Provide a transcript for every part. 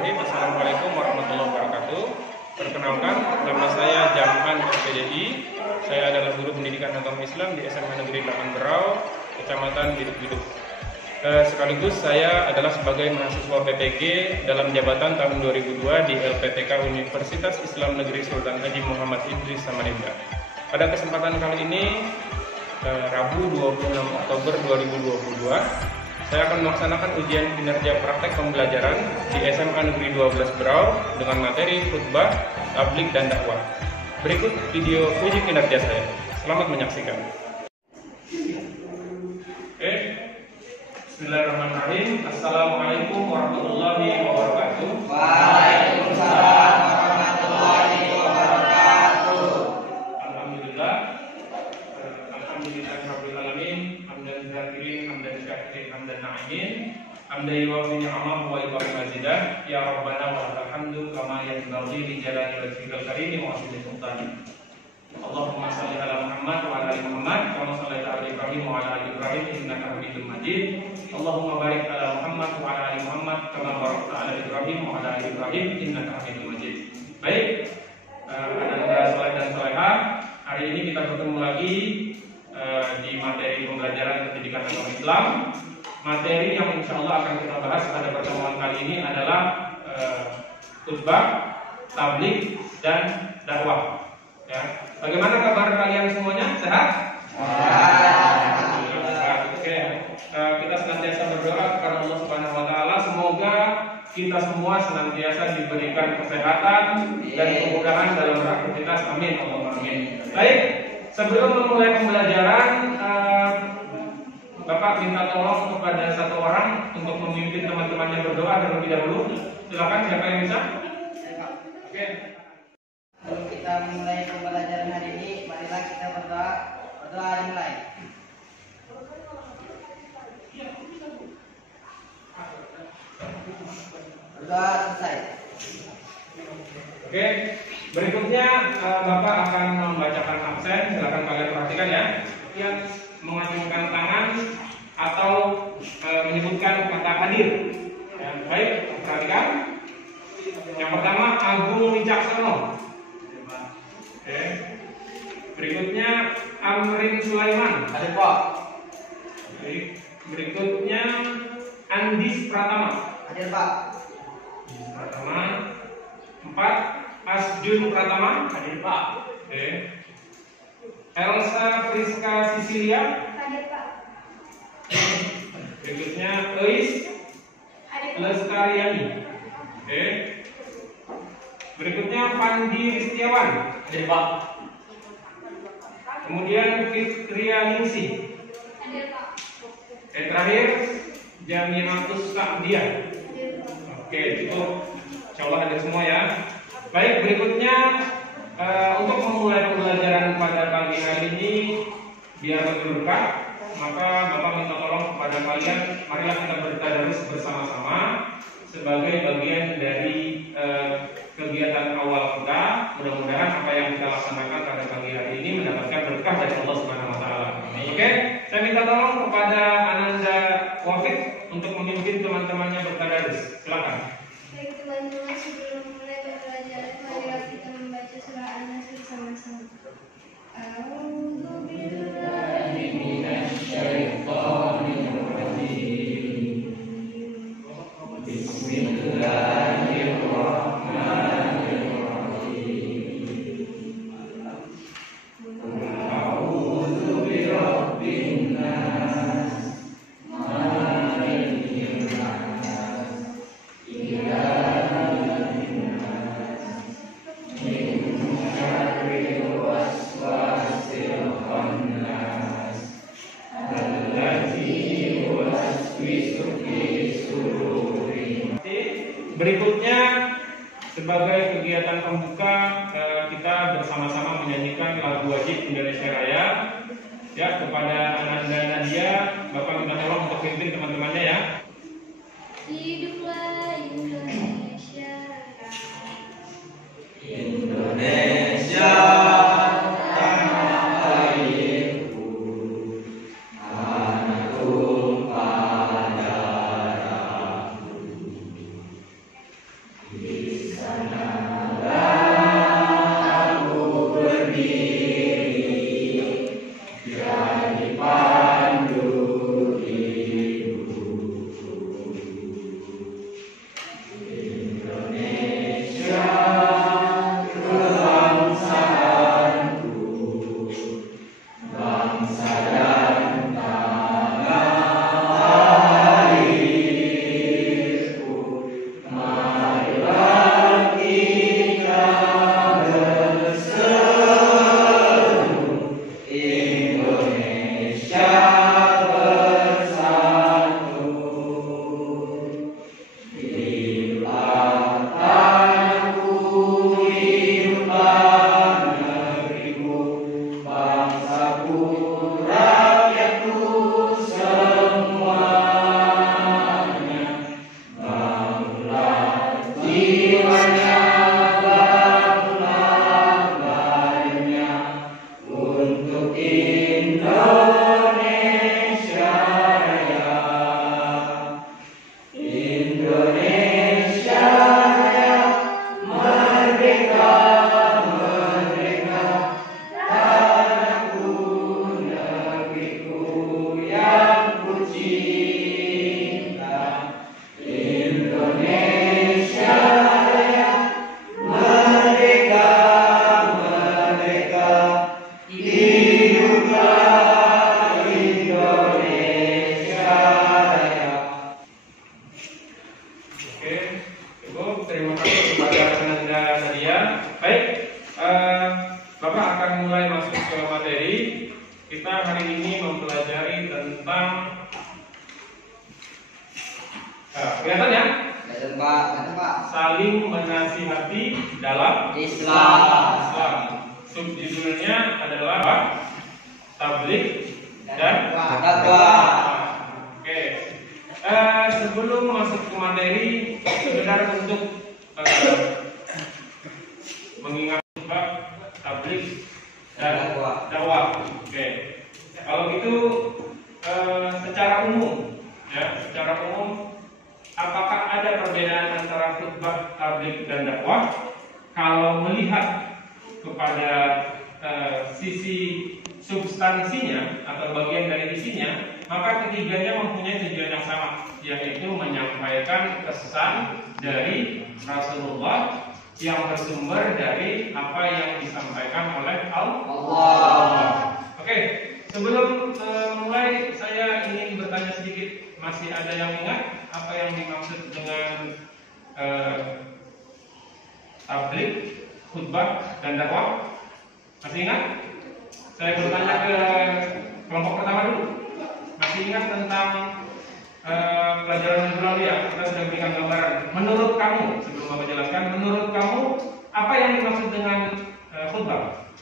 Bismillahirrahmanirrahim. Assalamualaikum warahmatullahi wabarakatuh. Perkenalkan, nama saya Jamhan SPDI. Saya adalah guru pendidikan agama Islam di SMA Negeri 8 Berau, Kecamatan Biduk-Biduk. Sekaligus saya adalah sebagai mahasiswa PPG dalam jabatan tahun 2002 di LPTK Universitas Islam Negeri Sultan Haji Muhammad Idris Samarinda. Pada kesempatan kali ini, Rabu 26 Oktober 2022, saya akan melaksanakan ujian kinerja praktek pembelajaran di SMA Negeri 12 Berau dengan materi khutbah, tabligh, dan dakwah. Berikut video uji kinerja saya. Selamat menyaksikan. Oke. Bismillahirrahmanirrahim. Assalamualaikum warahmatullahi wabarakatuh. Waalaikumsalam warahmatullahi wabarakatuh. Alhamdulillah. Alhamdulillahirabbil alamin. Hamdan zakirin, hamdan syakirin, hamdan na'imin. Hamdan yuwafi ni'amahu wa yuwafi mazidah. Ya Rabbana wa lakal hamdu kama yanbaghi li jalali wajhikal karim wa asli sultani. Allahumma shalli ala Muhammad wa ala ali Muhammad kama shallaita ala Ibrahim wa ala ali Ibrahim innaka Hamidum Majid. Allahumma barik ala Muhammad wa ala ali Muhammad kama barakta ala Ibrahim wa ala ali Ibrahim innaka Hamidum Majid. Baik, anak-anak saleh dan salehah, hari ini kita bertemu lagi di materi pembelajaran pendidikan agama Islam. Materi yang insya Allah akan kita bahas pada pertemuan kali ini adalah khutbah, tabligh, dan dakwah. Ya. Bagaimana kabar kalian semuanya? Sehat? Sehat. Oke. Kita senantiasa berdoa kepada Allah Subhanahu Wa Taala semoga kita semua senantiasa diberikan kesehatan dan kemudahan dalam beraktivitas. Amin. Allahumma amin. Baik. Sebelum memulai pembelajaran, Bapak minta tolong kepada satu orang untuk memimpin teman-temannya berdoa terlebih dahulu. Silakan, siapa yang bisa? Oke. Sebelum kita memulai pembelajaran hari ini, marilah kita berdoa. Berdoa dimulai. Berdoa selesai. Oke, berikutnya Bapak akan membacakan absen. Silakan kalian perhatikan ya. Yang mengacungkan tangan atau menyebutkan kata hadir. Ya, baik, perhatikan. Yang pertama Agung Wicaksono. Oke. Berikutnya Amrin Sulaiman. Hadir Pak. Baik. Berikutnya Andis Pratama. Hadir Pak. Pratama. 4 Asjun Pratama. Hadir Pak. Oke. Elsa Friska Sisilia. Hadir Pak. Berikutnya Eis Lestariani. Oke. Berikutnya Pandi Ristiawan. Hadir Pak. Kemudian Fitria Ningsi. Hadir Pak. Terakhir Jaminatus Sa'diyah. Hadir Pak. Oke, cukup. Insyaallah hadir semua ya. Baik, berikutnya untuk memulai pembelajaran pada pagi hari ini biar lebih berkah, maka Bapak minta tolong kepada kalian, marilah kita bertadarus bersama-sama sebagai bagian dari kegiatan awal kita. Mudah-mudahan apa yang kita laksanakan pada pagi hari ini mendapatkan berkah dari Allah Subhanahu Wa Taala. Oke, saya minta tolong kepada Ananda Wafid untuk memimpin teman-temannya bertadarus. Silakan. Baik teman-teman, sebelum mulai pembelajaran, marilah kita membaca surah An-Nas bersama-sama. A'udzu billahi minasy syaithanir rajim. A'udzu birabbin nas. Malikin nas. Iyyaka Berikutnya sebagai kegiatan pembuka kita bersama-sama menyanyikan lagu wajib Indonesia Raya. Ya, kepada Ananda Nadia, Bapak minta tolong untuk pimpin teman-temannya ya. Hiduplah Indonesia. Indonesia. Kelihatan ya? Kelihatan Pak, kelihatan Pak. Saling menasihati dalam Islam. Subjudulnya adalah apa? Tabligh dan dakwah. Oke. Sebelum masuk ke materi, sekedar untuk mengingat bab tabligh dan dakwah. Oke. Kalau gitu secara umum, ya, secara umum, apakah ada perbedaan antara khutbah, tabligh dan dakwah? Kalau melihat kepada sisi substansinya atau bagian dari isinya, maka ketiganya mempunyai tujuan yang sama, yaitu menyampaikan pesan dari Rasulullah yang bersumber dari apa yang disampaikan oleh Allah. Oke, sebelum mulai saya ingin bertanya sedikit. Masih ada yang ingat apa yang dimaksud dengan tabligh, khutbah, dan dakwah? Masih ingat? Saya bertanya ke kelompok pertama dulu. Masih ingat tentang pelajaran yang lalu ya? Kita sudah berikan gambaran. Menurut kamu, sebelum Bapak jelaskan, menurut kamu apa yang dimaksud dengan khutbah?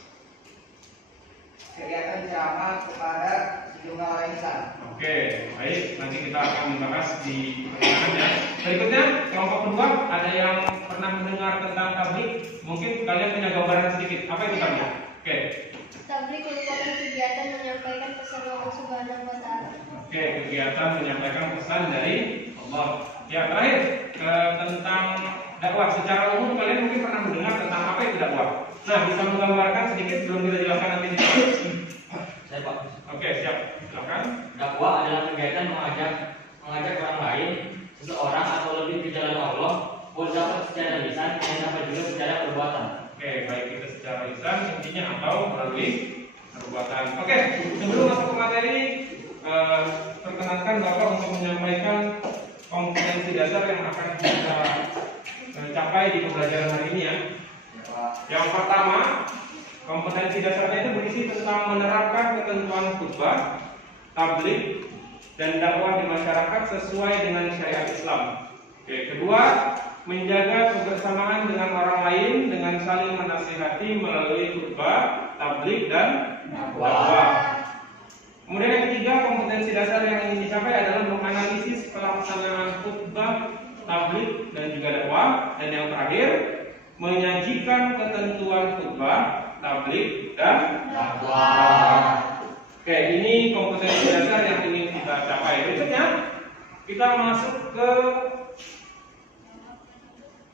Kegiatan ceramah kepada sejumlah orang Islam. Oke, baik. Nanti kita akan membahas di pertengahannya. Berikutnya, kelompok kedua, ada yang pernah mendengar tentang tabligh? Mungkin kalian punya gambaran sedikit. Apa itu tabligh? Oke. Tabligh merupakan kegiatan menyampaikan pesan Allah Subhanahu wa Ta'ala. Oke, kegiatan menyampaikan pesan dari Allah. Ya, terakhir tentang dakwah. Secara umum kalian mungkin pernah mendengar tentang apa itu dakwah. Nah, bisa menggambarkan sedikit sebelum kita jelaskan nanti. Saya Pak. Oke, siap. Silakan. Dakwah adalah kegiatan mengajak orang lain, seseorang atau lebih ke jalan Allah, boleh dapat secara lisan dan dapat juga secara perbuatan. Oke, baik itu secara lisan, intinya atau melalui perbuatan. Oke, sebelum masuk ke materi, perkenankan Bapak untuk menyampaikan kompetensi dasar yang akan kita capai di pembelajaran hari ini ya. Yang pertama, kompetensi dasarnya itu berisi tentang menerapkan ketentuan khutbah, tabligh, dan dakwah di masyarakat sesuai dengan syariat Islam. Oke, kedua, menjaga kebersamaan dengan orang lain dengan saling menasihati melalui khutbah, tabligh, dan dakwah. Kemudian yang ketiga, kompetensi dasar yang ingin dicapai adalah menganalisis pelaksanaan khutbah, tabligh, dan juga dakwah. Dan yang terakhir, menyajikan ketentuan khutbah, tabligh, dan dakwah. Oke, ini kompetensi dasar yang ingin kita capai. Berikutnya, kita masuk ke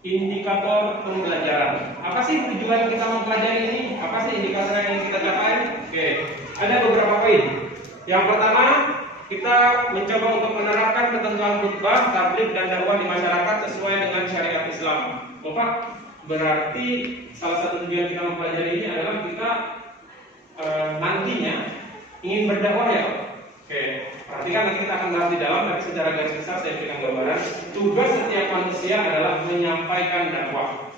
indikator pembelajaran. Apa sih tujuan kita mempelajari ini? Apa sih indikator yang ingin kita capai? Oke, ada beberapa poin. Yang pertama, kita mencoba untuk menerapkan ketentuan khutbah, tabligh, dan dakwah di masyarakat sesuai dengan syariat Islam. Bapak, berarti salah satu tujuan kita mempelajari ini adalah kita nantinya ingin berdakwah ya. Oke, perhatikan nanti kita akan bahas di dalam, tapi secara garis besar saya berikan gambaran. Tugas setiap manusia adalah menyampaikan dakwah.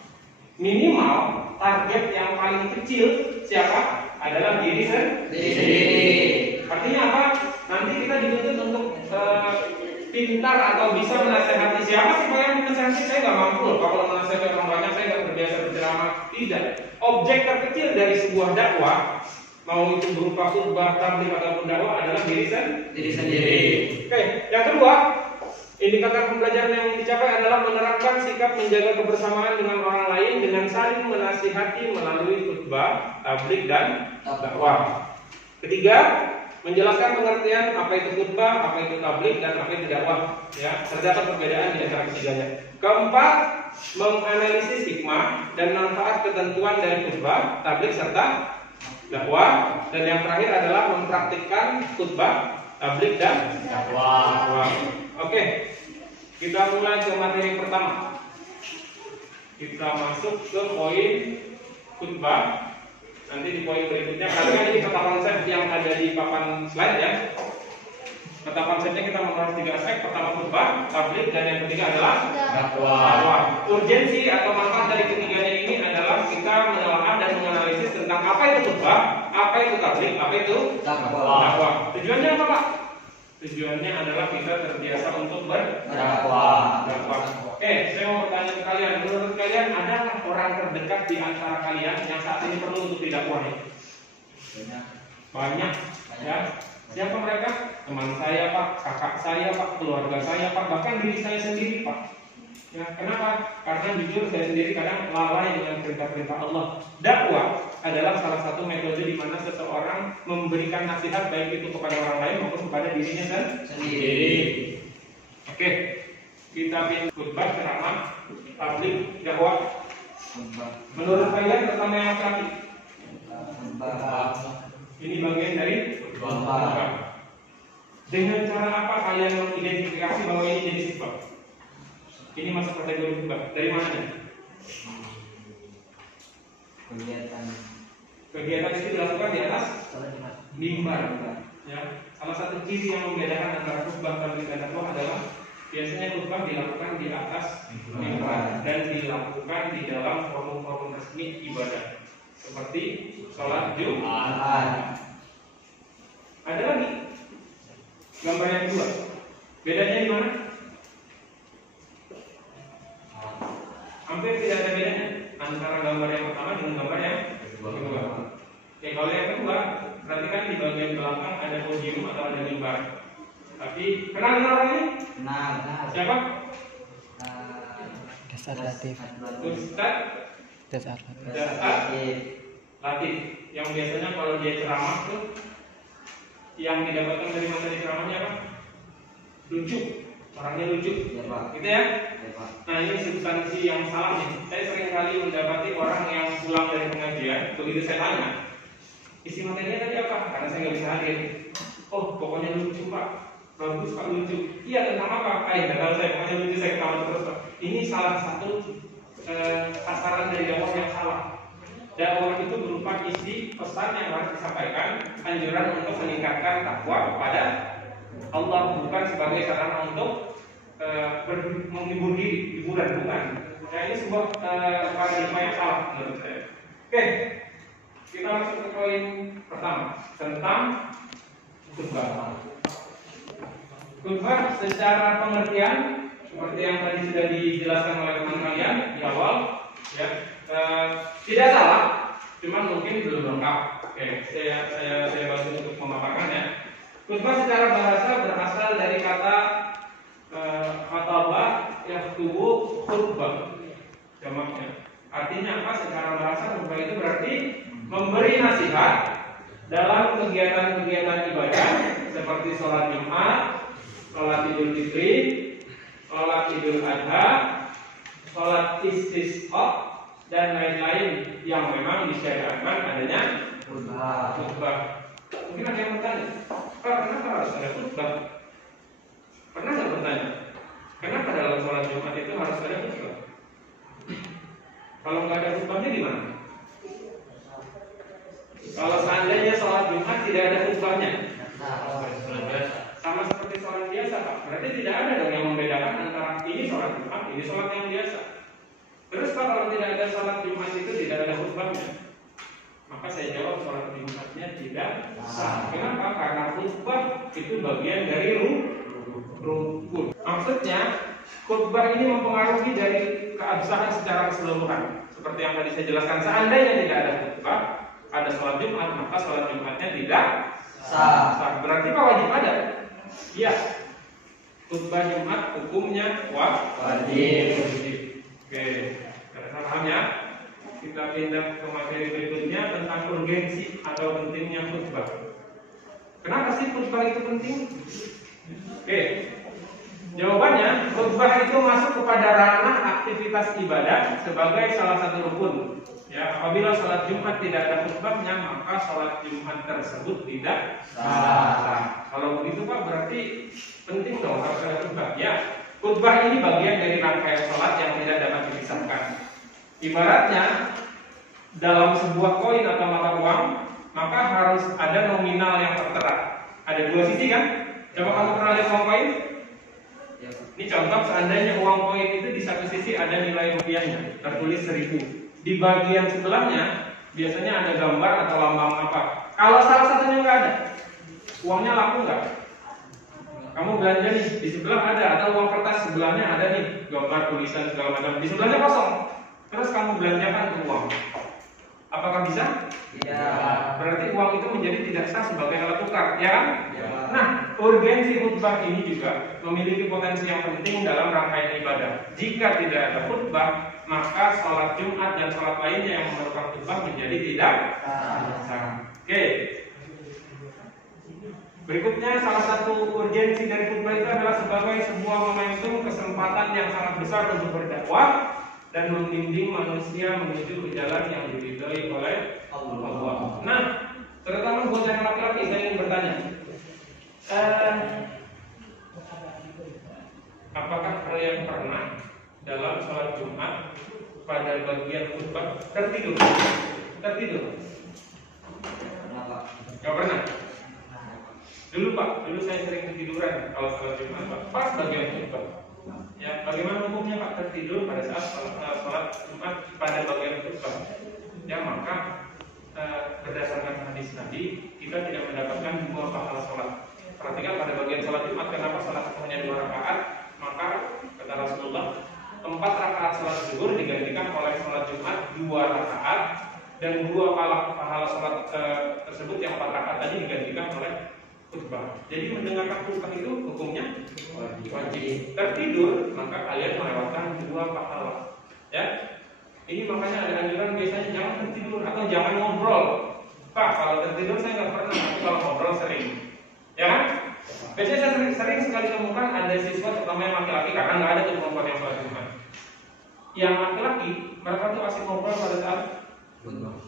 Minimal target yang paling kecil siapa? Adalah diri sendiri. Artinya apa? pintar atau bisa menasehati. Siapa sih Pak yang menasehati? Saya nggak mampu loh. Kalau menasehati orang banyak saya nggak terbiasa berceramah. Tidak. Objek terkecil dari sebuah dakwah, mau itu berupa khutbah, tabligh ataupun dakwah adalah diri sendiri. Oke, yang kedua, indikator pembelajaran yang dicapai adalah menerapkan sikap menjaga kebersamaan dengan orang lain dengan saling menasihati melalui khutbah, tabligh dan dakwah. Ketiga, menjelaskan pengertian apa itu khutbah, apa itu tabligh dan apa itu dakwah. Ya, terdapat perbedaan di antara ketiganya. Keempat, menganalisis hikmah dan manfaat ketentuan dari khutbah, tabligh serta dakwah. Dan yang terakhir adalah mempraktikkan khutbah, tabligh dan dakwah. Oke, kita mulai ke materi pertama. Kita masuk ke poin khutbah. Nanti di poin berikutnya, karena ini peta konsep yang ada di papan slide ya. Peta konsepnya kita membahas 3 aspek. Pertama khutbah, tabligh, dan yang ketiga adalah dakwah. Urgensi atau manfaat dari ketiganya ini adalah kita menelaah dan menganalisis tentang apa itu khutbah, apa itu tabligh, apa itu dakwah. Tujuannya apa Pak? Tujuannya adalah kita terbiasa untuk berdakwah. Oke, saya mau bertanya ke kalian. Menurut kalian adakah orang terdekat di antara kalian yang saat ini perlu untuk didakwahi? Banyak. Ya. Siapa mereka? Teman saya Pak, kakak saya Pak, keluarga saya Pak, bahkan diri saya sendiri Pak. Ya, kenapa? Karena jujur saya sendiri kadang lalai dengan perintah-perintah Allah. Dakwah adalah salah satu metode di mana seseorang memberikan nasihat baik itu kepada orang lain maupun kepada dirinya sendiri. Oke, kita pilih khutbah, ceramah, tabligh, dakwah. Menurut kalian pertama yang laki-laki? Ini bagian dari khutbah. Dengan cara apa kalian mengidentifikasi bahwa ini jadi khutbah? Ini masuk kategori khutbah. Dari mana nih? Kegiatan itu dilakukan di atas mimbar. Ya, salah satu ciri yang membedakan antara khutbah dan dakwah adalah biasanya khutbah dilakukan di atas mimbar dan dilakukan di dalam forum-forum resmi ibadah seperti sholat Jumat. Ada lagi gambar yang kedua. Bedanya di mana? Hampir tidak ada bedanya antara gambar yang pertama dengan gambar yang kedua. Oke, kalau yang kedua, perhatikan di bagian belakang ada podium atau ada mimbar. Tapi kenal orang ini? Kenal. Siapa? Dasar Latif. Ustaz Latif. Yang biasanya kalau dia ceramah tuh yang didapatkan dari materi ceramahnya apa? Lucu. Orangnya lucu, gitu ya. Nah ini substansi yang salah nih. Saya sering kali mendapati orang yang pulang dari pengajian, begitu saya tanya, isi materinya tadi apa? Karena saya nggak bisa hadir. Oh pokoknya lucu Pak, bagus Pak, lucu. Iya tentang apa? Nggak tahu saya, pokoknya lucu, saya ketawa terus Pak. Ini salah satu sasaran dari dakwah yang salah. Dakwah itu berupa isi pesan yang harus disampaikan, anjuran untuk meningkatkan takwa kepada Allah, bukan sebagai sarana untuk menghibur diri, hiburan, bukan. Nah ini sebuah paradigma yang salah menurut saya. Oke, kita masuk ke poin pertama tentang khutbah. Khutbah secara pengertian seperti yang tadi sudah dijelaskan oleh teman kalian di awal, ya tidak salah, cuman mungkin belum lengkap. Oke, saya bantu untuk memaparkan ya. Khutbah secara bahasa berasal dari kata khatabah yaktubu khutbah jamaknya. Artinya apa? Secara bahasa khutbah itu berarti memberi nasihat dalam kegiatan-kegiatan ibadah seperti sholat Jumat, sholat Idul Fitri, sholat Idul Adha, sholat istisqa dan lain-lain yang memang disyariatkan adanya khutbah. Mungkin ada yang bertanya, Pak, kenapa harus ada khutbah? Pernah nggak bertanya, kenapa dalam sholat Jumat itu harus ada khutbah? Kalau nggak ada khutbahnya gimana? Kalau seandainya sholat Jumat tidak ada khutbahnya, sama seperti sholat biasa Pak, berarti tidak ada dong yang membedakan antara ini sholat Jumat, ini sholat yang biasa. Terus Pak, kalau tidak ada sholat Jumat itu tidak ada khutbahnya, maka saya jawab sholat Jumatnya tidak sah. Kenapa? Karena khutbah itu bagian dari rukun. Maksudnya khutbah ini mempengaruhi dari keabsahan secara keseluruhan. Seperti yang tadi saya jelaskan, seandainya tidak ada khutbah, ada sholat Jumat, maka sholat Jumatnya tidak sah. Berarti apa wajib ada? Iya. Khutbah Jumat hukumnya wajib. Oke, karena paham ya. Kita pindah ke materi berikutnya tentang urgensi atau pentingnya khutbah. Kenapa sih khutbah itu penting? Oke, jawabannya khutbah itu masuk kepada ranah aktivitas ibadah sebagai salah satu rukun. Ya, apabila sholat Jumat tidak ada khutbahnya, maka sholat Jumat tersebut tidak sah. Kalau begitu Pak, berarti penting dong harus ada khutbah. Ya, khutbah ini bagian dari rangkaian sholat yang tidak dapat dipisahkan. Ibaratnya dalam sebuah koin atau mata uang, maka harus ada nominal yang tertera. Ada dua sisi kan? Coba kamu pernah lihat uang koin? Ini contoh, seandainya uang koin itu di satu sisi ada nilai rupiahnya, tertulis 1000. Di bagian sebelahnya biasanya ada gambar atau lambang apa. Kalau salah satunya nggak ada, uangnya laku nggak? Kamu belanja nih, di sebelah ada, atau uang kertas sebelahnya ada nih, gambar, tulisan segala macam. Di sebelahnya kosong. Terus kamu belanjakan ke uang. Apakah bisa? Tidak. Berarti uang itu menjadi tidak sah sebagai alat tukar, ya kan? Ya. Nah, urgensi khutbah ini juga memiliki potensi yang penting dalam rangkaian ibadah. Jika tidak ada khutbah, maka sholat Jumat dan sholat lainnya yang memerlukan khutbah menjadi tidak sah. Oke. Berikutnya, salah satu urgensi dari khutbah itu adalah sebagai sebuah momentum kesempatan yang sangat besar untuk berdakwah dan membimbing manusia menuju ke jalan yang diridhoi oleh Allah. Nah, terutama buat yang laki-laki, saya ingin bertanya, apakah kalian pernah dalam sholat Jumat pada bagian khutbah tertidur? Kenapa? Gak pernah. Dulu Pak, dulu saya sering ketiduran kalau sholat Jumat Pak, pas bagian khutbah. Ya, bagaimana hukumnya Pak tertidur pada saat sholat Jumat pada bagian khutbah? Ya, maka berdasarkan hadis Nabi, kita tidak mendapatkan 2 pahala sholat. Perhatikan pada bagian sholat Jumat, kenapa sholat hanya 2 rakaat? Maka kata Rasulullah, 4 rakaat sholat zuhur digantikan oleh sholat Jumat 2 rakaat, dan 2 pahala sholat tersebut yang 4 rakaat tadi digantikan oleh khutbah. Jadi mendengarkan khutbah itu hukumnya wajib. Tertidur maka kalian melewatkan 2 pahala. Ya, ini makanya ada anjuran biasanya jangan tertidur atau jangan ngobrol. Pak, kalau tertidur saya nggak pernah, tapi kalau ngobrol sering. Ya kan? Biasanya saya sering sekali temukan ada siswa, terutama yang laki-laki, karena nggak ada tuh perempuan yang sholat Jumat. Yang laki-laki mereka tuh asik ngobrol pada saat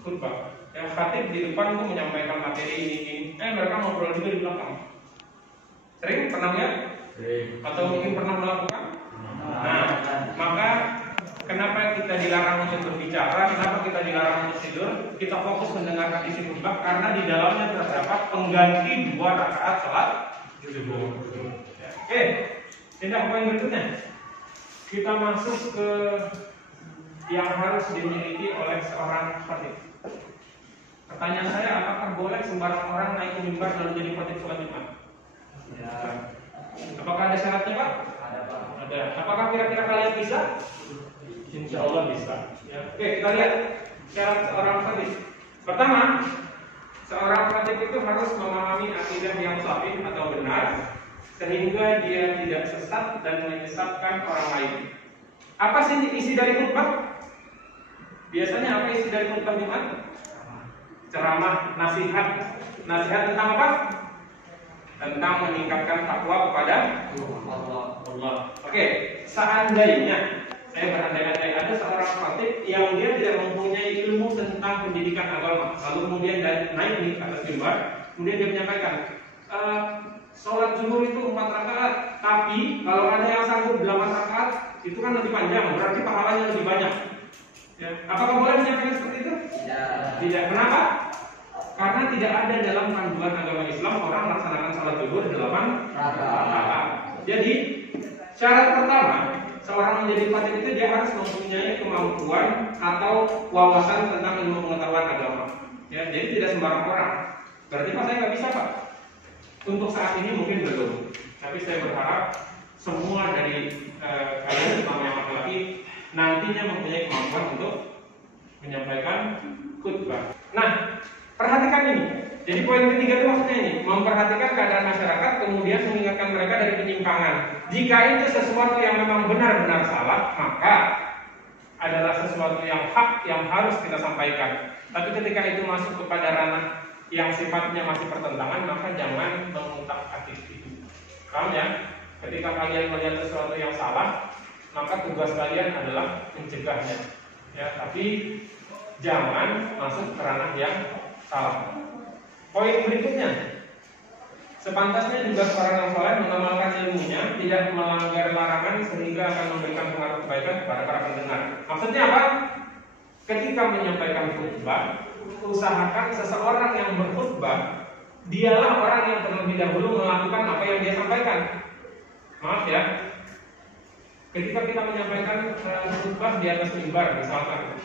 khutbah. Yang khatib di depan tuh menyampaikan materi ini. Mereka ngobrol juga di belakang. Sering pernah lihat? Atau mungkin pernah melakukan? Nah, maka kenapa kita dilarang untuk berbicara? Kenapa kita dilarang untuk tidur? Kita fokus mendengarkan isi khutbah karena di dalamnya terdapat pengganti 2 rakaat sholat zuhur. Oke, tindak poin berikutnya. Kita masuk ke yang harus dimiliki oleh seorang khatib. Pertanyaan saya, apakah boleh sembarang orang naik ke mimbar lalu jadi khatib sholat Jumat? Ya. Apakah ada syaratnya Pak? Ada Pak. Ada. Apakah kira-kira kalian bisa? Insya Allah bisa. Ya. Oke, kita lihat syarat seorang khatib. Pertama, seorang khatib itu harus memahami akidah yang sahih atau benar, sehingga dia tidak sesat dan menyesatkan orang lain. Apa sih isi dari khutbah? Biasanya apa isi dari khutbah Jumat? Ceramah, nasihat. Nasihat tentang apa? Tentang meningkatkan takwa kepada Allah. Oke, seandainya saya berandai-andai ada seorang khatib yang dia tidak mempunyai ilmu tentang pendidikan agama, lalu kemudian naik di atas mimbar, kemudian dia menyampaikan, sholat zuhur itu 4 rakaat, tapi kalau ada yang sanggup 8 rakaat, itu kan lebih panjang, berarti pahalanya lebih banyak. Ya. Apakah boleh menyampaikan seperti itu? Tidak. Kenapa? Karena tidak ada dalam panduan agama Islam orang melaksanakan sholat zuhur 8 rakaat. Jadi syarat pertama seorang menjadi khatib itu dia harus mempunyai kemampuan atau wawasan tentang ilmu pengetahuan agama. Ya, jadi tidak sembarang orang. Berarti Pak saya nggak bisa Pak. Untuk saat ini mungkin belum. Tapi saya berharap semua dari kalian, terutama yang laki-laki, nantinya mempunyai kemampuan untuk menyampaikan khutbah. Nah, perhatikan ini. Jadi poin ketiga itu maksudnya ini, memperhatikan keadaan masyarakat, kemudian mengingatkan mereka dari penyimpangan. Jika itu sesuatu yang memang benar-benar salah, maka adalah sesuatu yang hak yang harus kita sampaikan. Tapi ketika itu masuk kepada ranah yang sifatnya masih pertentangan, maka jangan mengutak-atik itu. Paham ya? Ketika kalian melihat sesuatu yang salah, maka tugas kalian adalah mencegahnya. Ya, tapi jangan masuk ke ranah yang salah. Poin berikutnya, sepantasnya juga seorang yang soleh mengamalkan ilmunya, tidak melanggar larangan sehingga akan memberikan pengaruh kebaikan kepada para pendengar. Maksudnya apa? Ketika menyampaikan khutbah, usahakan seseorang yang berkhutbah, dialah orang yang terlebih dahulu melakukan apa yang dia sampaikan. Maaf ya, ketika kita menyampaikan khutbah di atas mimbar misalkan,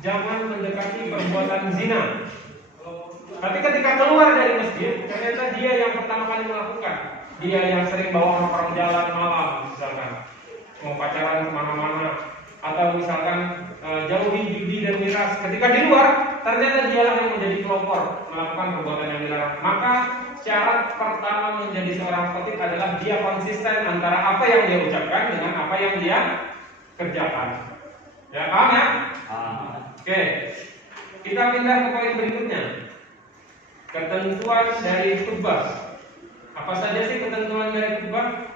jangan mendekati perbuatan zina. Tapi ketika keluar dari masjid, ternyata dia yang pertama kali melakukan. Dia yang sering bawa orang jalan malam, misalkan mau pacaran kemana-mana, atau misalkan jauhi judi dan miras. Ketika di luar, ternyata dia yang menjadi pelopor melakukan perbuatan yang dilarang. Maka syarat pertama menjadi seorang khatib adalah dia konsisten antara apa yang dia ucapkan dengan apa yang dia kerjakan. Ya, paham ya? Oke, kita pindah ke poin berikutnya. Ketentuan dari khutbah. Apa saja sih ketentuan dari khutbah?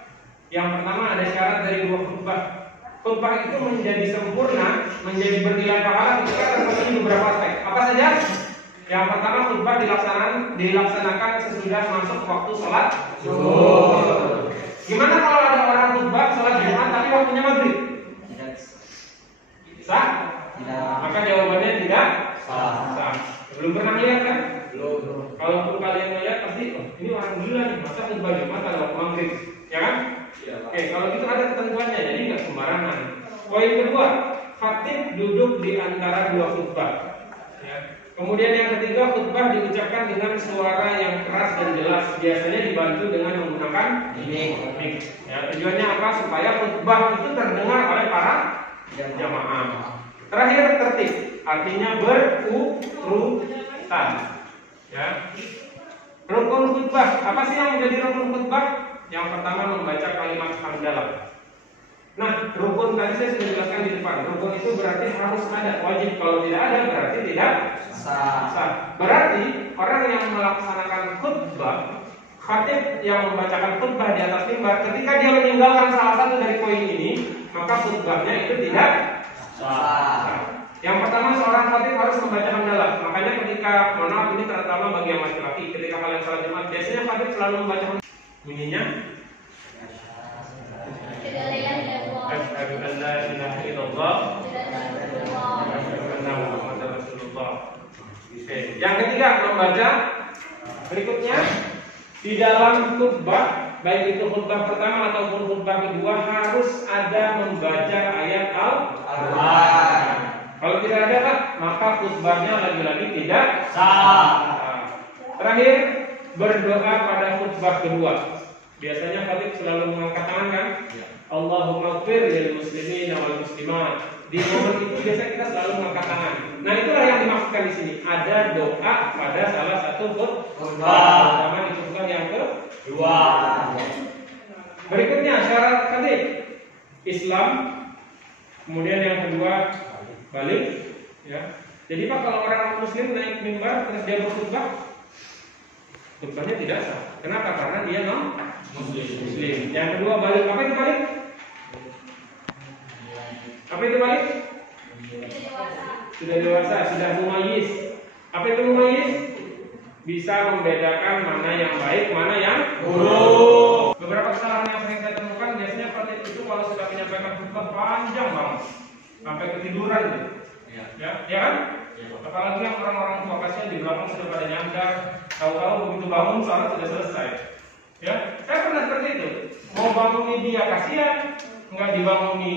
Yang pertama ada syarat dari dua khutbah. Khutbah itu menjadi sempurna, menjadi bernilai pahala ketika terpenuhi beberapa aspek. Apa saja? Yang pertama, khutbah dilaksanakan sesudah masuk waktu sholat zuhur. Gimana kalau ada orang khutbah sholat Jumat tapi waktunya maghrib? Sah? Tidak. Maka jawabannya tidak sah. Belum pernah lihat kan? Belum. Kalau kalian lihat pasti, oh, ini orang gila nih, masa khutbah Jumat kalau waktu maghrib, ya kan? Ya. Oke, kalau gitu ada ketentuannya, jadi nggak sembarangan. Poin kedua, khatib duduk di antara dua khutbah. Ya. Kemudian yang ketiga, khutbah diucapkan dengan suara yang keras dan jelas, biasanya dibantu dengan menggunakan mic. Ya, tujuannya apa? Supaya khutbah itu terdengar oleh para jamaah. Terakhir, tertib, artinya berurutan. Ya. Rukun khutbah, apa sih yang menjadi rukun khutbah? Yang pertama membaca kalimat hamdalah. Nah, rukun tadi saya sudah jelaskan di depan. Rukun itu berarti harus ada, wajib. Kalau tidak ada berarti tidak sah. Berarti orang yang melaksanakan khutbah, khatib yang membacakan khutbah di atas mimbar, ketika dia meninggalkan salah satu dari poin ini, maka khutbahnya itu tidak sah. Yang pertama, seorang khatib harus membaca hamdalah. Makanya ketika, mohon maaf ini terutama bagi yang laki-laki, ketika kalian sholat Jumat, biasanya khatib selalu membaca hamdalah. Bunyinya Asyhadu an la ilaha illallah wa asyhadu anna Muhammadar Rasulullah. Oke. Yang ketiga, membaca berikutnya di dalam khutbah, baik itu khutbah pertama ataupun khutbah kedua, harus ada membaca ayat Al-Quran. Kalau tidak ada, maka khutbahnya lagi-lagi tidak sah. Terakhir, berdoa pada khutbah kedua. Biasanya khatib selalu mengangkat tangan kan? Ya. Allahumma ighfir lil muslimin wal muslimat. Di momen itu biasa kita selalu mengangkat tangan. Nah, itulah yang dimaksudkan di sini. Ada doa pada salah satu khutbah, terutama di khutbah yang kedua. Berikutnya syarat khatib Islam. Kemudian yang kedua balik. Ya. Jadi Pak, kalau orang muslim naik mimbar terus dia berkhutbah, khutbahnya tidak sah. Kenapa? Karena dia non-muslim. Yang kedua balik. Apa itu balik? Apa itu balik? Sudah dewasa, sudah mumayyiz. Apa itu mumayyiz? Bisa membedakan mana yang baik, mana yang buruk. Beberapa kesalahan yang sering saya temukan, biasanya khatib itu kalau sudah menyampaikan khutbah panjang banget, sampai ketiduran gitu. Ya kan? Apalagi yang orang-orang tua kasihan di belakang sudah pada nyandar, tahu-tahu begitu bangun salat sudah selesai. Ya, saya pernah seperti itu. Mau bangunin dia kasihan, nggak dibanguni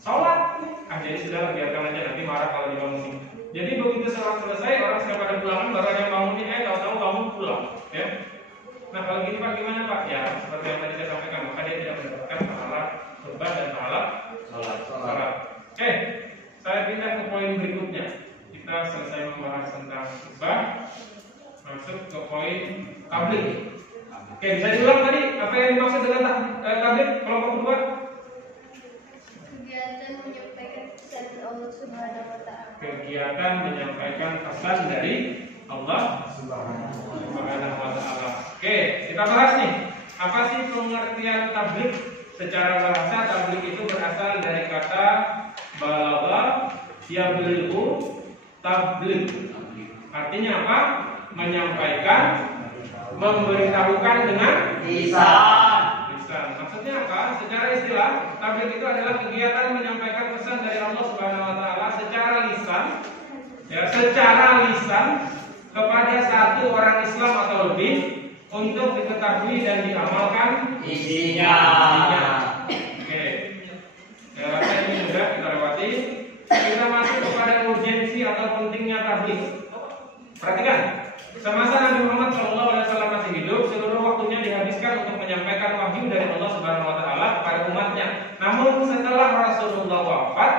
sholat. Jadi sudah biarkan aja, nanti marah kalau dibangunin. Jadi begitu sholat selesai, orang sudah pada pulangan, baru ada yang bangunin, tahu-tahu bangun pulang. Ya. Nah kalau gini Pak gimana Pak? Ya seperti yang tadi saya sampaikan, maka dia tidak mendapatkan pahala khutbah dan pahala sholat. Oke, saya pindah ke poin berikutnya. Kita selesai membahas tentang khutbah, masuk ke poin tabligh. Oke, bisa diulang tadi apa yang dimaksud dengan tabligh kelompok kedua? Kegiatan menyampaikan pesan Allah Subhanahu wa taala. Kegiatan menyampaikan pesan dari Allah Subhanahu wa taala. Oke, kita bahas nih. Apa sih pengertian tabligh? Secara bahasa tabligh itu berasal dari kata balagha yablughu tabligh. Artinya apa? Menyampaikan, memberitahukan dengan lisan. Maksudnya apa? Secara istilah, tabligh itu adalah kegiatan menyampaikan pesan dari Allah Subhanahu wa taala secara lisan, ya, secara lisan kepada satu orang Islam atau lebih untuk diketahui dan diamalkan isinya. Oke. Saya rasa ini mudah kita lewati. Kita masuk kepada urgensi atau pentingnya tabligh. Perhatikan, semasa Nabi Muhammad SAW masih hidup, seluruh waktunya dihabiskan untuk menyampaikan wahyu dari Allah Subhanahu wa taala kepada umatnya. Namun setelah Rasulullah wafat,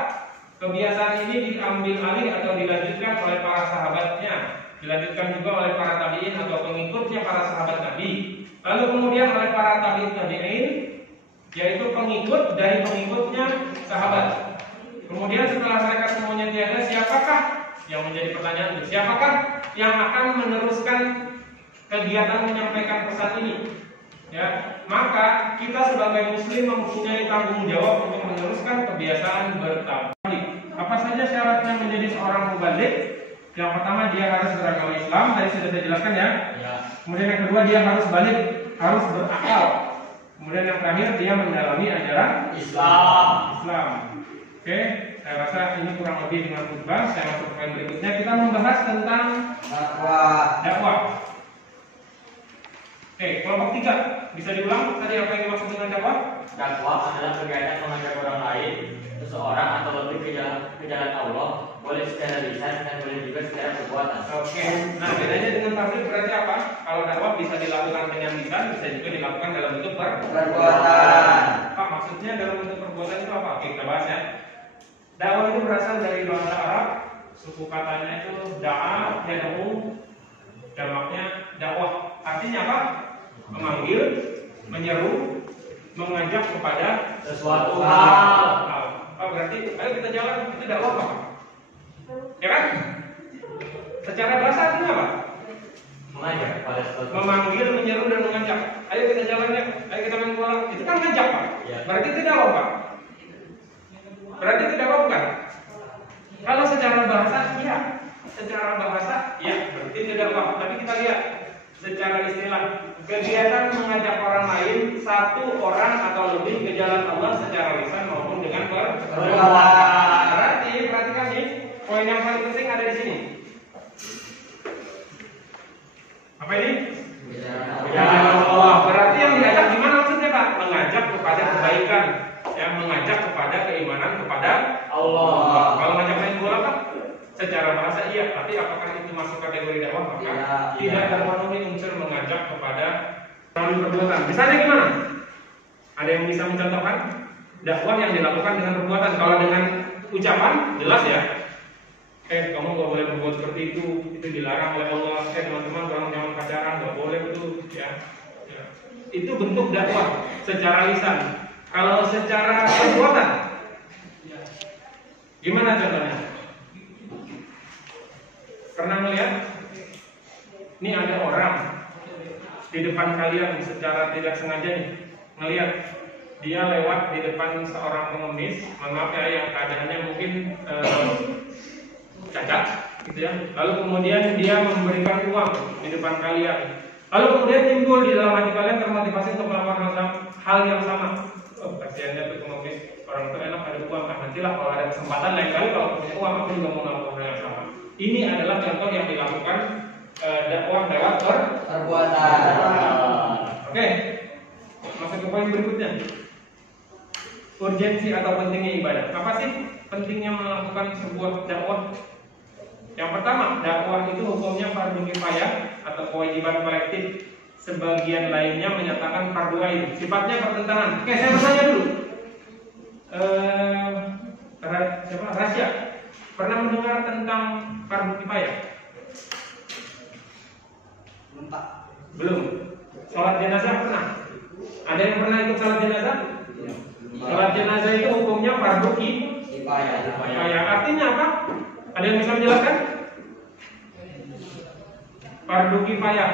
kebiasaan ini diambil alih atau dilanjutkan oleh para sahabatnya, dilanjutkan juga oleh para tabi'in atau pengikutnya para sahabat Nabi. Lalu kemudian oleh para tabi'in, yaitu pengikut dari pengikutnya sahabat. Kemudian setelah mereka semuanya tiada, siapakah yang menjadi pertanyaan? Siapakah yang akan meneruskan kegiatan menyampaikan pesan ini? Ya, maka kita sebagai muslim mempunyai tanggung jawab untuk meneruskan kebiasaan bertabligh. Apa saja syaratnya menjadi seorang mubalik? Yang pertama dia harus beragama Islam, tadi sudah saya jelaskan ya. Kemudian yang kedua dia harus balik, harus berakal. Kemudian yang terakhir dia mendalami ajaran Islam. Oke, saya rasa ini kurang lebih dengan khutbah. Saya masuk ke poin berikutnya. Kita membahas tentang dakwah. Oke, kelompok 3 bisa diulang tadi apa yang dimaksud dengan dakwah? Dakwah adalah kegiatan mengajak orang lain, seseorang atau lebih ke jalan Allah, boleh secara lisan dan boleh juga secara perbuatan. Oke, nah bedanya dengan tabligh berarti apa? Kalau dakwah bisa dilakukan dengan lisan, bisa juga dilakukan dalam bentuk perbuatan. Pak, maksudnya dalam bentuk perbuatan itu apa? Oke, kita bahas ya. Dakwah itu berasal dari bahasa Arab, suku katanya itu da'a, yad'u, jamaknya dakwah. Artinya apa? Memanggil, menyeru, mengajak kepada Sesuatu hal. Oh, berarti ayo kita jalan, itu dakwah Pak. Ya kan? Secara bahasa artinya apa? Mengajak kepada sesuatu. Memanggil, menyeru dan mengajak. Ayo kita jalan ya, ayo kita main bola. Itu kan ngajak Pak. Ya. Berarti itu dakwah Pak. Berarti itu dakwah bukan? Kalau secara bahasa iya. Secara bahasa iya, berarti itu dakwah. Tapi kita lihat secara istilah, kegiatan mengajak orang lain, satu orang atau lebih ke jalan Allah secara lisan maupun dengan perbuatan. Berarti perhatikan nih, poin yang paling penting ada di sini. Apa ini? Jalan Allah. Berarti yang diajak gimana maksudnya Pak? Mengajak kepada kebaikan, yang mengajak kepada keimanan kepada Allah. Kalau ngajak main bola Pak, secara bahasa iya, tapi apakah itu masuk kategori dakwah? Maka tidak terpenuhi unsur mengajak kepada melalui perbuatan. Misalnya gimana? Ada yang bisa mencontohkan dakwah yang dilakukan dengan perbuatan? Kalau dengan ucapan jelas ya. Kamu nggak boleh berbuat seperti itu dilarang oleh Allah. Teman-teman orang jangan pacaran, nggak boleh itu, ya. Itu bentuk dakwah secara lisan. Kalau secara perbuatan, gimana contohnya? Pernah melihat? Ini ada orang di depan kalian secara tidak sengaja nih, melihat dia lewat di depan seorang pengemis, maaf ya, yang keadaannya mungkin cacat, gitu ya. Lalu kemudian dia memberikan uang di depan kalian. Lalu kemudian timbul di dalam hati kalian termotivasi untuk melakukan hal yang sama. Oh, kasihannya tuh pengemis, orang itu enak ada uang, nantilah kalau ada kesempatan lain kali kalau punya uang aku juga mau melakukan hal yang sama. Ini adalah contoh yang dilakukan dakwah lewat perbuatan. Oke, masuk ke poin berikutnya. Urgensi atau pentingnya ibadah. Apa sih pentingnya melakukan sebuah dakwah? Yang pertama, dakwah itu hukumnya fardhu kifayah atau kewajiban kolektif. sebagian lainnya menyatakan fardu ain. Sifatnya pertentangan. Oke, saya bertanya dulu. Siapa? Rasya. Pernah mendengar tentang fardu kifayah? Belum Pak. Belum. Sholat jenazah pernah? Ada yang pernah ikut sholat jenazah? Sholat jenazah itu hukumnya fardu kifayah. Artinya apa? Ada yang bisa menjelaskan? Fardu kifayah.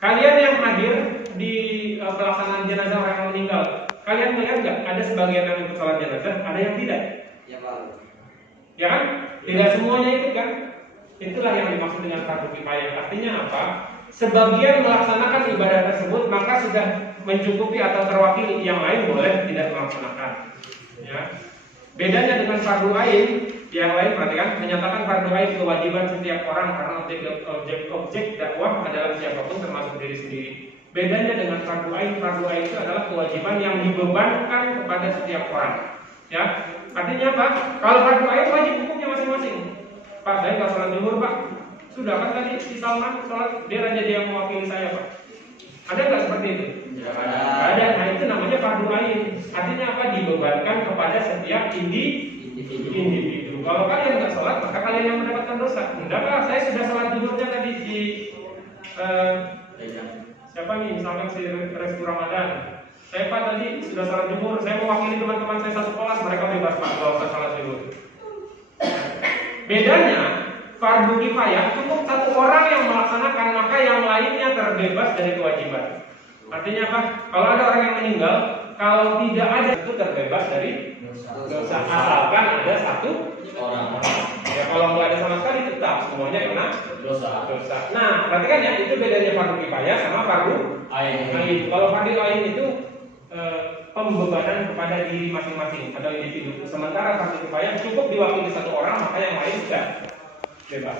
Kalian yang hadir di pelaksanaan jenazah orang yang meninggal, kalian melihat nggak? Ada sebagian yang ikut sholat jenazah, ada yang tidak. Ya Pak. Ya kan? Tidak semuanya ikut kan? Itulah yang dimaksud dengan fardu kifayah. Artinya apa? Sebagian melaksanakan ibadah tersebut maka sudah mencukupi atau terwakili, yang lain boleh tidak melaksanakan. Ya. Bedanya dengan fardu ain, yang lain perhatikan, menyatakan fardu ain kewajiban setiap orang karena objek dakwah adalah siapapun termasuk diri sendiri. Bedanya dengan fardu ain itu adalah kewajiban yang dibebankan kepada setiap orang. Ya, artinya apa? Kalau fardu ain wajib hukumnya masing-masing. Pak, saya nggak sholat zuhur Pak. Sudah kan tadi si Salman sholat, dia jadi yang mewakili saya Pak. Ada nggak seperti itu? Tidak Ada. Nah itu namanya fardu ain. Artinya apa? Dibebankan kepada setiap individu. Kalau kalian nggak sholat, maka kalian yang mendapatkan dosa. Enggak Pak, saya sudah sholat zuhurnya tadi di siapa nih? Misalkan si Restu Ramadan. Saya Pak tadi sudah sholat zuhur. Saya mewakili teman-teman saya satu kelas, mereka bebas Pak kalau saya sholat zuhur. Bedanya fardu kifayah cukup satu orang yang melaksanakan, maka yang lainnya terbebas dari kewajiban. Artinya apa? Kalau ada orang yang meninggal, kalau tidak ada itu terbebas dari dosa. Asalkan ada satu orang. Ya kalau nggak ada sama sekali tetap semuanya kena dosa. Nah, perhatikan ya, itu bedanya fardu kifayah sama fardu ain. Kalau fardu ain itu pembebanan kepada diri masing-masing atau individu. Sementara fardu kifayah cukup diwakili satu orang, maka yang lain sudah bebas.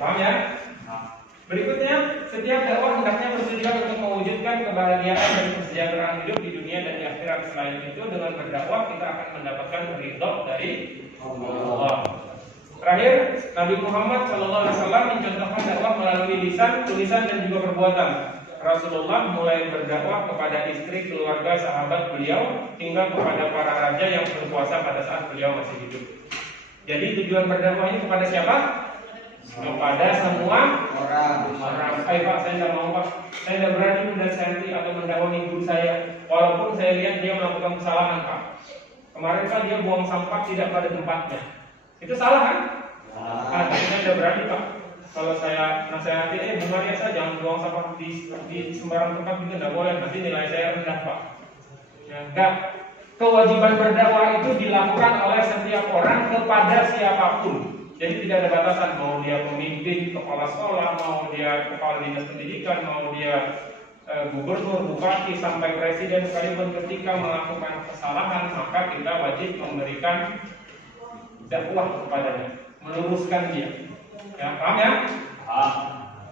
Paham ya? Berikutnya, setiap dakwah hendaknya bertujuan untuk mewujudkan kebahagiaan dan kesejahteraan hidup di dunia dan di akhirat. Selain itu, dengan berdakwah kita akan mendapatkan ridho dari Allah. Terakhir, Nabi Muhammad SAW mencontohkan dakwah melalui lisan, tulisan dan juga perbuatan. Rasulullah mulai berdakwah kepada istri, keluarga, sahabat beliau hingga kepada para raja yang berkuasa pada saat beliau masih hidup. Jadi tujuan berdakwahnya kepada siapa? Kepada semua orang. Pak, saya tidak mau Pak. Saya tidak berani mendasari atau mendakwahi guru saya. Walaupun saya lihat dia melakukan kesalahan Pak. Kemarin Pak dia buang sampah tidak pada tempatnya. Itu salah kan? Saya tidak berani Pak. Kalau saya nasihati, Bu Maria saya jangan buang sampah di sembarang tempat itu tidak boleh. Nanti nilai saya rendah Pak. Ya, enggak. Kewajiban berdakwah itu dilakukan oleh setiap orang kepada siapapun. Jadi tidak ada batasan, mau dia pemimpin, kepala sekolah, mau dia kepala dinas pendidikan, mau dia gubernur, bupati, sampai presiden sekalipun ketika melakukan kesalahan, maka kita wajib memberikan dakwah kepadanya, meluruskan dia. Ya, paham ya?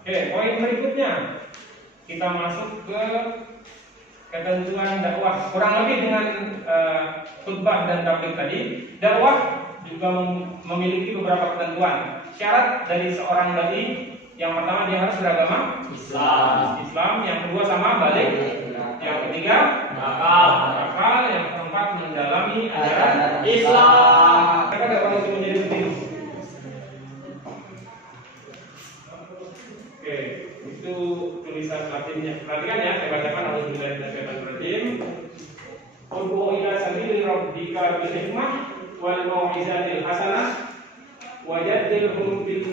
Oke, poin berikutnya kita masuk ke ketentuan dakwah. Kurang lebih dengan khutbah dan tabligh tadi, dakwah juga memiliki beberapa ketentuan. Syarat dari seorang dai, yang pertama dia harus beragama Islam, yang kedua sama balik, yang ketiga akal, yang keempat mendalami ajaran Islam. Mereka tidak perlu menjadi begitu. Oke, itu tulisan Latinnya. Perhatikan ya, saya bacakan alhamdulillah minasyaitonirrajim. Ud'u ila sabili rabbika bil hikmah wal mau'izatil hasanah wajadilhum bil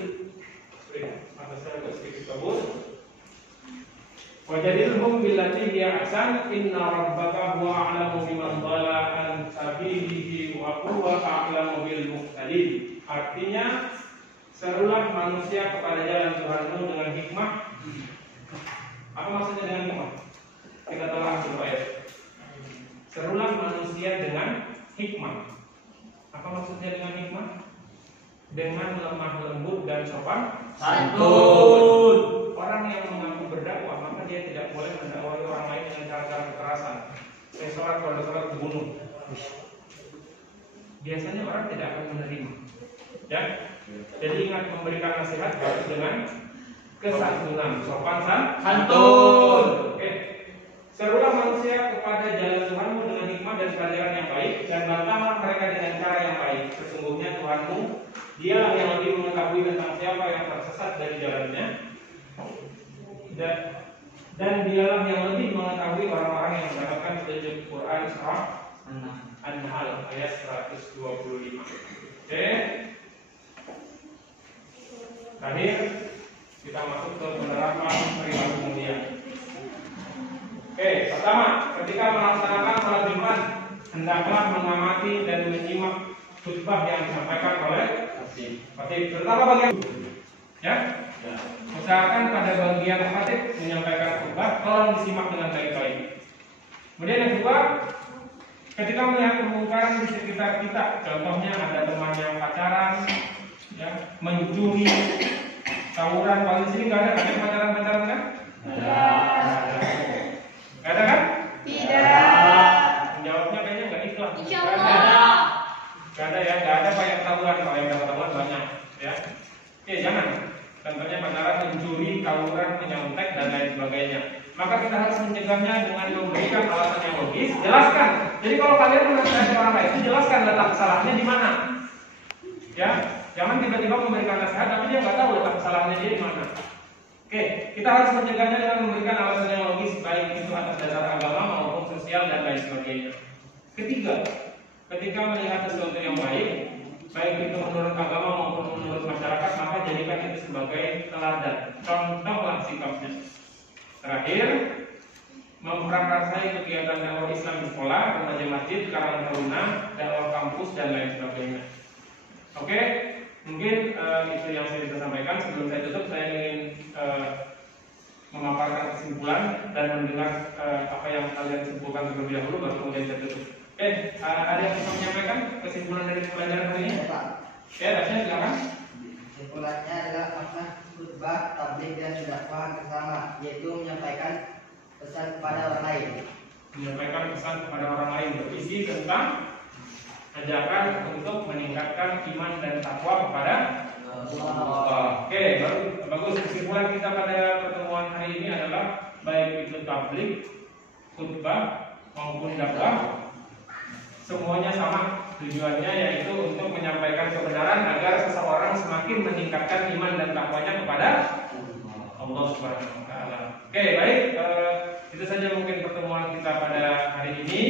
billati hiya ahsan inna rabbaka huwa a'lamu biman dhalla an sabilihi wa huwa a'lamu bil muhtadin. Artinya, serulah manusia kepada jalan Tuhanmu dengan hikmah. Apa maksudnya dengan hikmah? Kita telah supaya serulah manusia dengan hikmah. Apa maksudnya dengan hikmah? Dengan lemah lembut dan sopan santun. Orang yang mengaku berdakwah, maka dia tidak boleh mendakwahi orang lain dengan cara-cara kekerasan. Saya sholat, kalau sholat dibunuh. Biasanya orang tidak akan menerima. Ya, jadi ingat, memberikan nasihat harus dengan kesantunan, sopan Santun. Oke. Serulah manusia kepada jalan Tuhanmu dengan hikmah dan pelajaran yang baik, dan bantahlah mereka dengan cara yang baik. Sesungguhnya Tuhanmu, Dialah yang lebih mengetahui tentang siapa yang tersesat dari jalannya, dan Dialah yang lebih mengetahui orang-orang yang mendapatkan petunjuk. Quran surah An-Nahl ayat 125. Oke. Terakhir kita masuk ke penerapan perilaku mulia. Oke, pertama, ketika melaksanakan sholat Jumat, hendaklah mengamati dan menyimak khutbah yang disampaikan oleh khatib, terutama bagian ya. Usahakan pada bagian khatib menyampaikan khutbah tolong disimak dengan baik-baik. Kemudian yang kedua, ketika melihat kemungkaran di sekitar kita, contohnya ada teman yang pacaran, ya, mencuri, tawuran. Kalau di sini nggak ada yang pacaran kan? Nggak ada kan? Tidak. Menjawabnya kayaknya nggak ikhlas. Insya Nggak ada. Allah. Nggak ada ya, nggak ada banyak tawuran. Kalau yang dapat tawuran banyak, ya. Oke, jangan. Contohnya pacaran, mencuri, tawuran, menyontek dan lain sebagainya. Maka kita harus mencegahnya dengan memberikan alasan yang logis. Jelaskan. Jadi kalau kalian menasihati orang lain, jelaskan letak kesalahannya di mana. Ya, jangan tiba-tiba memberikan nasihat tapi dia nggak tahu letak kesalahannya dia di mana. Oke, kita harus mencegahnya dengan memberikan alasan yang logis, baik itu atas dasar agama maupun sosial dan lain sebagainya. Ketiga, ketika melihat sesuatu yang baik, baik itu menurut agama maupun menurut masyarakat, maka jadikan itu sebagai teladan. Contohlah sikapnya. Terakhir, memprakarsai kegiatan dakwah Islam di sekolah, remaja masjid, karang taruna, dakwah kampus dan lain sebagainya. Oke, mungkin itu yang saya bisa sampaikan. Sebelum saya tutup, saya ingin memaparkan kesimpulan dan mendengar apa yang kalian simpulkan terlebih dahulu, baru kemudian saya tutup. Ada yang bisa menyampaikan kesimpulan dari pelajaran hari ini? Ya, Rasnya silakan. Kesimpulannya adalah makna khutbah, tabligh dan dakwah bersama, yaitu menyampaikan pesan kepada orang lain. Menyampaikan pesan kepada orang lain berisi tentang ajakan untuk meningkatkan iman dan takwa kepada Allah. Oke, bagus. Kesimpulan kita pada pertemuan hari ini adalah baik itu tabligh, khutbah maupun dakwah, semuanya sama tujuannya, yaitu untuk menyampaikan kebenaran agar seseorang semakin meningkatkan iman dan takwanya kepada Allah Subhanahu wa taala. Oke, baik. Itu saja mungkin pertemuan kita pada hari ini.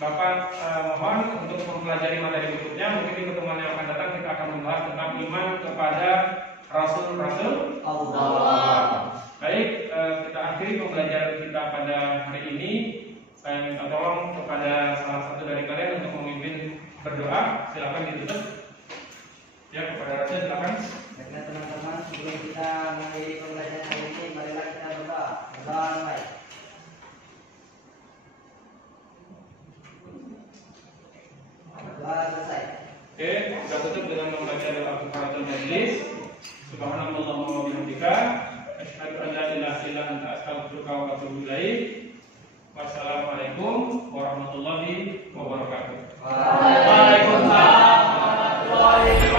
Bapak mohon untuk mempelajari materi berikutnya. Mungkin di pertemuan yang akan datang kita akan membahas tentang iman kepada Rasul-Rasul Allah. Baik, kita akhiri pembelajaran kita pada hari ini. Saya minta tolong kepada salah satu dari kalian untuk memimpin berdoa. Silakan ditutup. Ya, kepada Rasul silakan. Baiklah teman-teman, sebelum kita mengakhiri pembelajaran hari ini, marilah kita berdoa. Berdoa. Doa selesai. Oke, kita tutup dengan membaca doa kafaratul majlis. Subhanallahumma wa bihamdika, asyhadu an la ilaha illa anta, astaghfiruka wa atubu ilaik. Wassalamualaikum warahmatullahi wabarakatuh. Waalaikumsalam warahmatullahi wabarakatuh.